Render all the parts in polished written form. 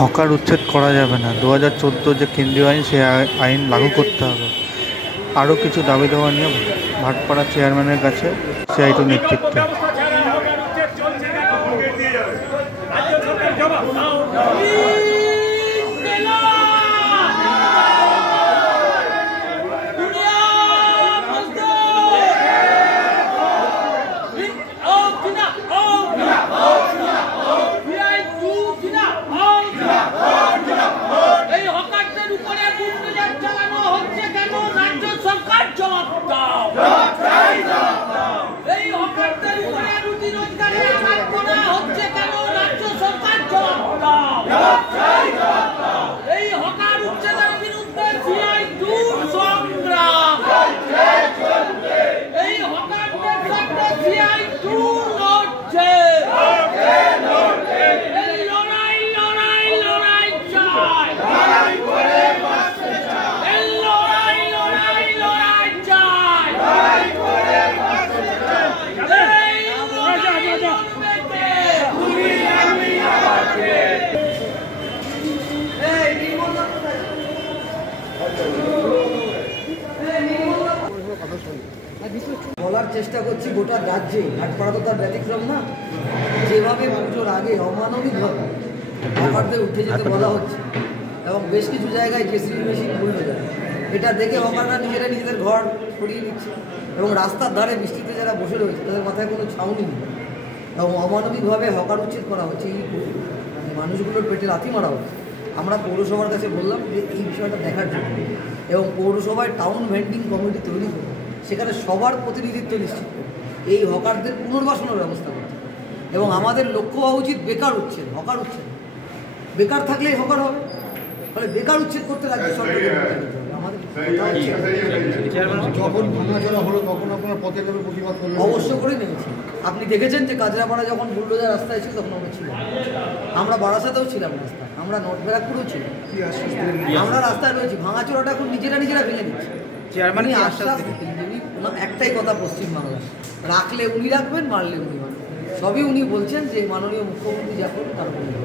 Hawker উচ্ছেদ করা যাবে না, 2014 যে কেন্দ্রীয় আইন সেই আইন লাগু করতে হবে। আরও কিছু দাবি দেওয়া নিয়ে ভাটপাড়া চেয়ারম্যানের কাছে সিআইটির নেতৃত্বে। বলার চেষ্টা করছি গোটা রাজ্যে, ভাটপাড়া তো তার ব্যতিক্রম না। যেভাবে পুজোর আগে অমানবিকভাবে হকারদের উঠে যেতে বলা হচ্ছে এবং বেশ কিছু জায়গায় জেসিবি মেশিন ঘুরে যায়, এটা দেখে হকাররা নিজেরা নিজেদের ঘর সরিয়ে নিচ্ছে এবং রাস্তার ধারে বৃষ্টিতে যারা বসে রয়েছে তাদের মাথায় কোনো ছাউনি নেই এবং অমানবিকভাবে হকার উচ্ছেদ করা হচ্ছে। এই মানুষগুলোর পেটে লাথি মারা হচ্ছে। আমরা পৌরসভার কাছে বললাম যে এই বিষয়টা দেখার জন্য এবং পৌরসভায় টাউন ভেন্ডিং কমিটি তৈরি করে সেখানে সবার প্রতিনিধিত্ব নিশ্চিত করে এই হকারদের পুনর্বাসনের ব্যবস্থা করতে এবং আমাদের লক্ষ্য হওয়া উচিত বেকার উচ্ছেদ, হকার উচ্ছেদ। বেকার থাকলেই হকার হবে, ফলে বেকার উচ্ছেদ করতে রাজ্য সরকারকে অবশ্য করে নেমেছি। আপনি দেখেছেন যে কাজরাপাড়া যখন বুলডোজার রাস্তায় ছিল তখন আমরা ছিলাম, আমরা বারাসাতেও ছিলাম রাস্তায়, আমরা নর্থ ব্যারাকপুরেও ছিলাম, আমরা রাস্তায় রয়েছি। ভাঙাচোরাটা এখন নিজেরা ভেঙে দিচ্ছে। চেয়ারম্যানই আশ্বাস দিতেন যে একটাই কথা পশ্চিমবাংলা, রাখলে উনি রাখবেন, মারলে উনি মারবেন, সবই উনি বলছেন যে মাননীয় মুখ্যমন্ত্রী যা করবেন তার বলবেন।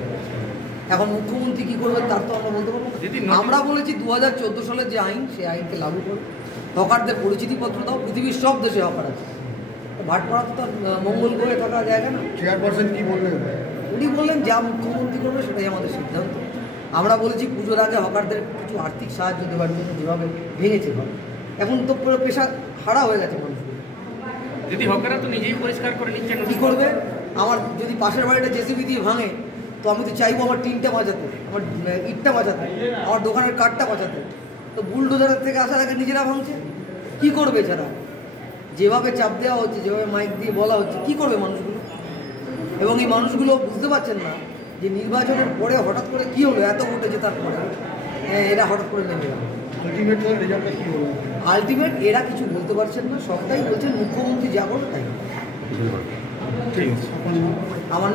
এখন মুখ্যমন্ত্রী কী করবেন তার তো আমরা বলতে পারবো। আমরা বলেছি 2014 সালের যে আইন সেই আইনকে লাগু করে হকারদের পরিচিতিপত্র দাও। পৃথিবীর সব দেশে হকার আছে, ভাটপাড়া তো তার মঙ্গল গ্রহে থাকা জায়গা না। চেয়ারপারসন কী বললেন? উনি বললেন যা মুখ্যমন্ত্রী করবে সেটাই আমাদের সিদ্ধান্ত। আমরা বলেছি পুজোর আগে হকারদের কিছু আর্থিক সাহায্য দেওয়ার জন্য, যেভাবে ভেঙেছে ঘর, এখন তো পুরো পেশা হারা হয়ে গেছে মানুষগুলো। যদি হকাররা তো নিজেই পরিষ্কার করে নিচ্ছেন, কী করবে? আমার যদি পাশের বাড়িটা জেসিবি দিয়ে ভাঙে তো আমি তো চাইবো আমার টিনটা বাঁচাতে, আমার ইটটা বাঁচাতে, আমার দোকানের কাঠটা বাঁচাতে। তো বুলডোজারের থেকে আসার আগে নিজেরা ভাঙছে, কী করবে এছাড়া? যেভাবে চাপ দেওয়া হচ্ছে, যেভাবে মাইক দিয়ে বলা হচ্ছে, কী করবে মানুষগুলো? এবং এই মানুষগুলো বুঝতে পারছেন না যে নির্বাচনের পরে হঠাৎ করে কী হলো, এত ভোটে জেতার পরে এরা হঠাৎ করে নেমে গেল। আলটিমেট এরা কিছু বলতে পারছেন না, সবটাই বলছেন মুখ্যমন্ত্রী যা করবে তাই। ঠিক আছে। আমার